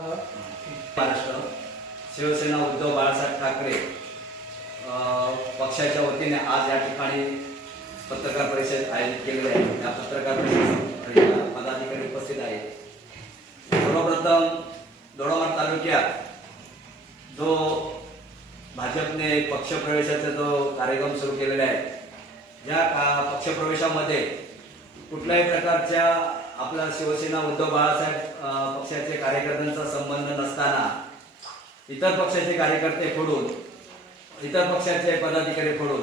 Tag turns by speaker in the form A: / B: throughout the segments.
A: महाराष्ट्र शिवसेना उद्धव बाळासाहेब ठाकरे पक्षाच्या वतीने आज या ठिकाणी पत्रकार परिषद आयोजित केलेली आहे या पत्रकार परिषद पदाधिकारी उपस्थित आहेत सर्वप्रथम दोडामार तालुक्यात जो भाजपने पक्षप्रवेशाचा जो कार्यक्रम सुरू केलेला आहे या पक्षप्रवेशामध्ये कुठल्याही प्रकारच्या आपला शिवसेना उद्धव बाळासाहेब पक्षाचे कार्यकर्त्यांचा संबंध नसताना इतर पक्षाचे कार्यकर्ते फोडून इतर पक्षाचे पदाधिकारी फोडून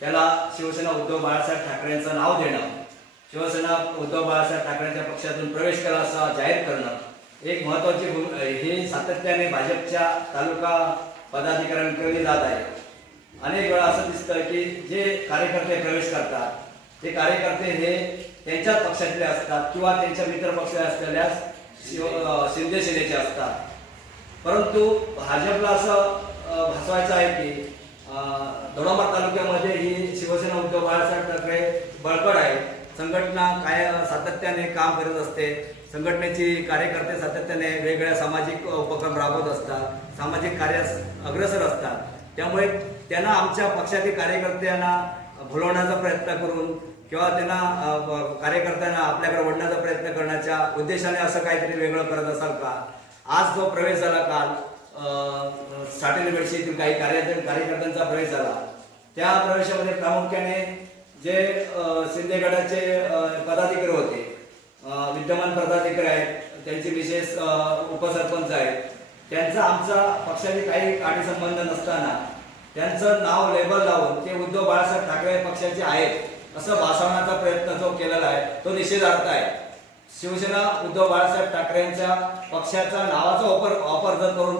A: त्याला शिवसेना उद्धव बाळासाहेब ठाकरेंचं नाव देणं शिवसेना उद्धव बाळासाहेब ठाकरेंच्या पक्षातून प्रवेश करा असं जाहीर करणं एक महत्त्वाची हे सातत्याने भाजपच्या तालुका पदाधिकाऱ्यांकडे जात आहे अनेक वेळा असं दिसतं की जे कार्यकर्ते प्रवेश करतात ते कार्यकर्ते हे त्यांच्याच पक्षातले असतात किंवा त्यांच्या मित्र पक्ष असलेल्या शिंदे सेनेचे असतात परंतु भाजपला असं भासवायचं आहे की दोडामार तालुक्यामध्ये ही शिवसेना उद्योग बाळासाहेब ठाकरे बळकट आहे संघटना काय सातत्याने काम करत असते संघटनेची कार्यकर्ते सातत्याने वेगवेगळ्या सामाजिक उपक्रम राबवत असतात सामाजिक कार्य अग्रसर असतात त्यामुळे त्यांना आमच्या पक्षातील कार्यकर्त्यांना भुलवण्याचा प्रयत्न करून किंवा त्यांना कार्यकर्त्यांना आपल्याकडे ओढण्याचा प्रयत्न करण्याच्या उद्देशाने असं काहीतरी वेगळं करत असाल का आज जो प्रवेश झाला काल साठेलगडशी येथील काही कार्यकर्त्यांचा प्रवेश झाला त्या प्रवेशामध्ये प्रामुख्याने जे शिंदेगडाचे पदाधिकारी होते विद्यमान पदाधिकारी आहेत त्यांचे विशेष उपसरपंच आहेत त्यांचा आमचा पक्षाशी काही काही संबंध नसताना त्यांचं नाव लेबल लावून ते उद्धव बाळासाहेब ठाकरे पक्षाचे आहेत असं भासवण्याचा प्रयत्न जो केलेला आहे तो निषेधार्थ आहे शिवसेना उद्धव बाळासाहेब ठाकरे यांच्या पक्षाचा नावाचा वापर वापर जर करून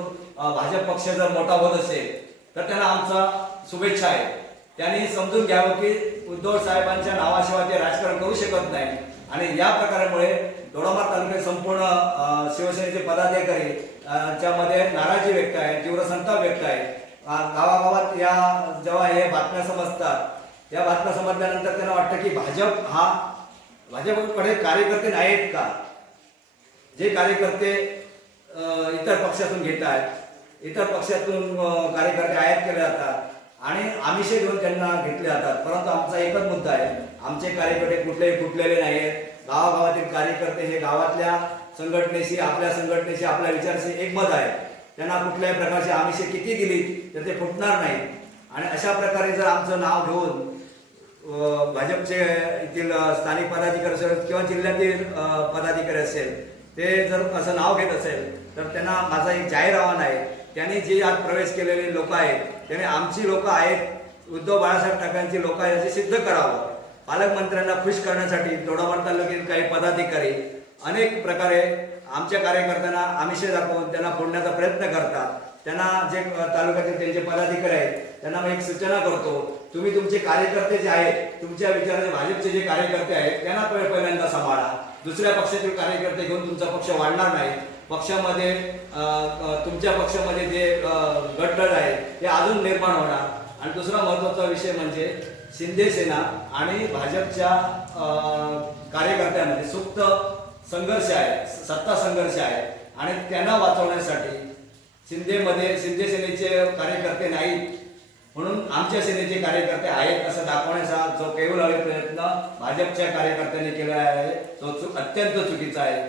A: भाजप पक्ष जर मोठा होत असेल तर त्यांना आमचा शुभेच्छा आहे त्यांनी समजून घ्यावं की उद्धव साहेबांच्या नावाशिवाय ते राजकारण करू शकत नाही आणि या प्रकारामुळे दोडामार तालुक्यात संपूर्ण शिवसेनेचे पदाधिकारी ज्यामध्ये नाराजी व्यक्त आहे तीव्र संताप व्यक्त आहे गावागावात या जेव्हा हे बातम्या समजतात या बातम्या समजल्यानंतर त्यांना वाटतं की भाजप हा भाजपकडे कार्यकर्ते नाहीत का जे कार्यकर्ते इतर पक्षातून घेत आहेत इतर पक्षातून कार्यकर्ते आयात केले जातात आणि आमिषे घेऊन त्यांना घेतले जातात परंतु आमचा एकच मुद्दा आहे आमचे कार्यकर्ते कुठलेही फुटलेले नाही आहेत गावागावातील कार्यकर्ते हे गावातल्या संघटनेशी आपल्या संघटनेशी आपल्या विचाराशी एकमत आहे त्यांना कुठल्याही प्रकारची आमिषे किती दिली तर ते फुटणार नाही आणि अशा प्रकारे जर आमचं नाव घेऊन भाजपचे येथील स्थानिक पदाधिकारी असेल किंवा जिल्ह्यातील पदाधिकारी असेल ते जर असं नाव घेत असेल तर त्यांना माझा एक जाहीर आव्हान आहे त्यांनी जे आज प्रवेश केलेले लोक आहेत त्याने आमची लोकं आहेत उद्धव बाळासाहेब ठाकरेंची लोक आहेत असे सिद्ध करावं पालकमंत्र्यांना खुश करण्यासाठी दोडावर तालुक्यातील काही पदाधिकारी अनेक प्रकारे आमच्या कार्यकर्त्यांना आमिषे दाखवून त्यांना फोडण्याचा प्रयत्न करतात त्यांना जे तालुक्यातील त्यांचे पदाधिकारी आहेत त्यांना मी एक सूचना करतो तुम्ही तुमचे कार्यकर्ते जे आहेत तुमच्या विचाराचे भाजपचे जे कार्यकर्ते आहेत त्यांना पहिल्यांदा सांभाळा दुसऱ्या पक्षातील कार्यकर्ते घेऊन तुमचा पक्ष वाढणार नाही पक्षामध्ये तुमच्या पक्षामध्ये जे गटगड आहे ते अजून निर्माण होणार आणि दुसरा महत्त्वाचा विषय म्हणजे शिंदे सेना आणि भाजपच्या कार्यकर्त्यांमध्ये सुप्त संघर्ष आहे सत्ता संघर्ष आहे आणि त्यांना वाचवण्यासाठी शिंदेमध्ये शिंदे सेनेचे कार्यकर्ते नाहीत म्हणून आमच्या सेनेचे कार्यकर्ते आहेत असं दाखवण्याचा जो केवळ प्रयत्न भाजपच्या कार्यकर्त्यांनी केला आहे तो चुक अत्यंत चुकीचा आहे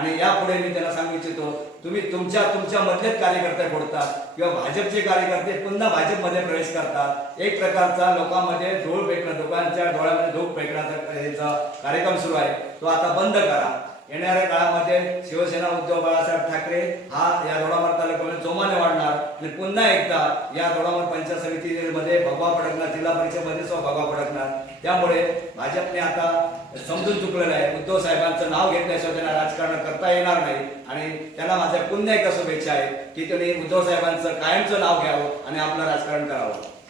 A: आणि यापुढे मी त्यांना सांगू इच्छितो तुम्ही तुमच्या तुमच्या मधलेच कार्यकर्ते फोडतात किंवा भाजपचे कार्यकर्ते पुन्हा भाजपमध्ये प्रवेश करतात एक प्रकारचा लोकांमध्ये ढोळ फेकणं लोकांच्या डोळ्यामध्ये धूळ फेकण्याचा कार्यक्रम सुरू आहे तो आता बंद करा येणाऱ्या काळामध्ये शिवसेना उद्धव बाळासाहेब ठाकरे हा या दोडामार तालुक्यामध्ये जोमाने वाढणार आणि पुन्हा एकदा या दोडामार पंचायत समितीमध्ये भगवा फडकणार जिल्हा परिषदेमध्ये सुद्धा भगवा फडकणार त्यामुळे भाजपने आता समजून चुकलेलं आहे उद्धव साहेबांचं नाव घेतल्याशिवाय त्यांना राजकारण करता येणार नाही आणि त्यांना माझ्या पुन्हा एकदा शुभेच्छा आहे की त्यांनी उद्धव साहेबांचं कायमचं नाव घ्यावं आणि आपलं राजकारण करावं